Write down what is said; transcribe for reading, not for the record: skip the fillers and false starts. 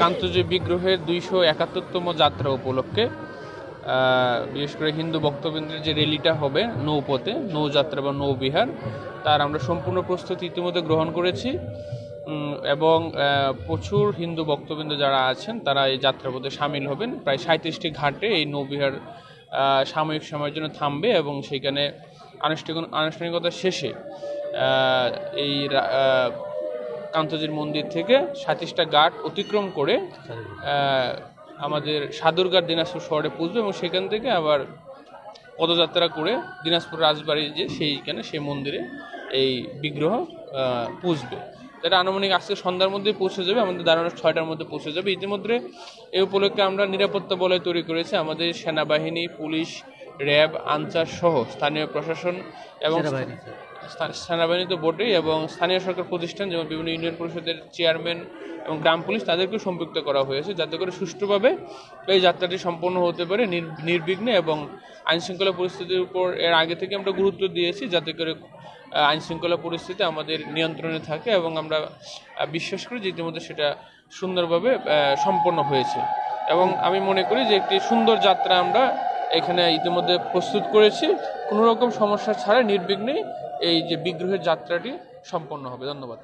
কান্তজি বিগ্রহের 271তম যাত্রা উপলক্ষে বিশেষ করে হিন্দু ভক্তবৃন্দের যে র্যালিটা হবে নৌপথে, নৌযাত্রা বা নৌবিহার, তার আমরা সম্পূর্ণ প্রস্তুতি ইতিমধ্যে গ্রহণ করেছি এবং প্রচুর হিন্দু ভক্তবৃন্দ যারা আছেন তারা এই যাত্রাপথে সামিল হবেন। প্রায় 37টি ঘাটে এই নৌবিহার সাময়িক সময়ের জন্য থামবে এবং সেখানে আনুষ্ঠানিকতা শেষে এই কান্তজির মন্দির থেকে 37টা ঘাট অতিক্রম করে আমাদের সাদুরঘাট দিনাজপুর শহরে পৌঁছবে এবং সেখান থেকে আবার পদযাত্রা করে দিনাজপুর রাজবাড়ি যে সেইখানে সেই মন্দিরে এই বিগ্রহ পৌঁছবে। এটা আনুমানিক আজকে সন্ধ্যার মধ্যে পৌঁছে যাবে, আমাদের ধারণা 6টার মধ্যে পৌঁছে যাবে। ইতিমধ্যে এই উপলক্ষে আমরা নিরাপত্তা বলয় তৈরি করেছি। আমাদের সেনাবাহিনী, পুলিশ, র্যাব, আনসার সহ স্থানীয় প্রশাসন এবং সেনাবাহিনী তো বটেই এবং স্থানীয় সরকার প্রতিষ্ঠান যেমন বিভিন্ন ইউনিয়ন পরিষদের চেয়ারম্যান এবং গ্রাম পুলিশ তাদেরকেও সম্পৃক্ত করা হয়েছে যাতে করে সুষ্ঠুভাবে এই যাত্রাটি সম্পন্ন হতে পারে নির্বিঘ্নে এবং আইনশৃঙ্খলা পরিস্থিতির উপর এর আগে থেকে আমরা গুরুত্ব দিয়েছি যাতে করে আইনশৃঙ্খলা পরিস্থিতি আমাদের নিয়ন্ত্রণে থাকে এবং আমরা বিশ্বাস করি যে ইতিমধ্যে সেটা সুন্দরভাবে সম্পন্ন হয়েছে এবং আমি মনে করি যে একটি সুন্দর যাত্রা আমরা এখানে ইতিমধ্যে প্রস্তুত করেছি। কোনো রকম সমস্যা ছাড়া নির্বিঘ্নে এই যে বিগ্রহের যাত্রাটি সম্পন্ন হবে। ধন্যবাদ।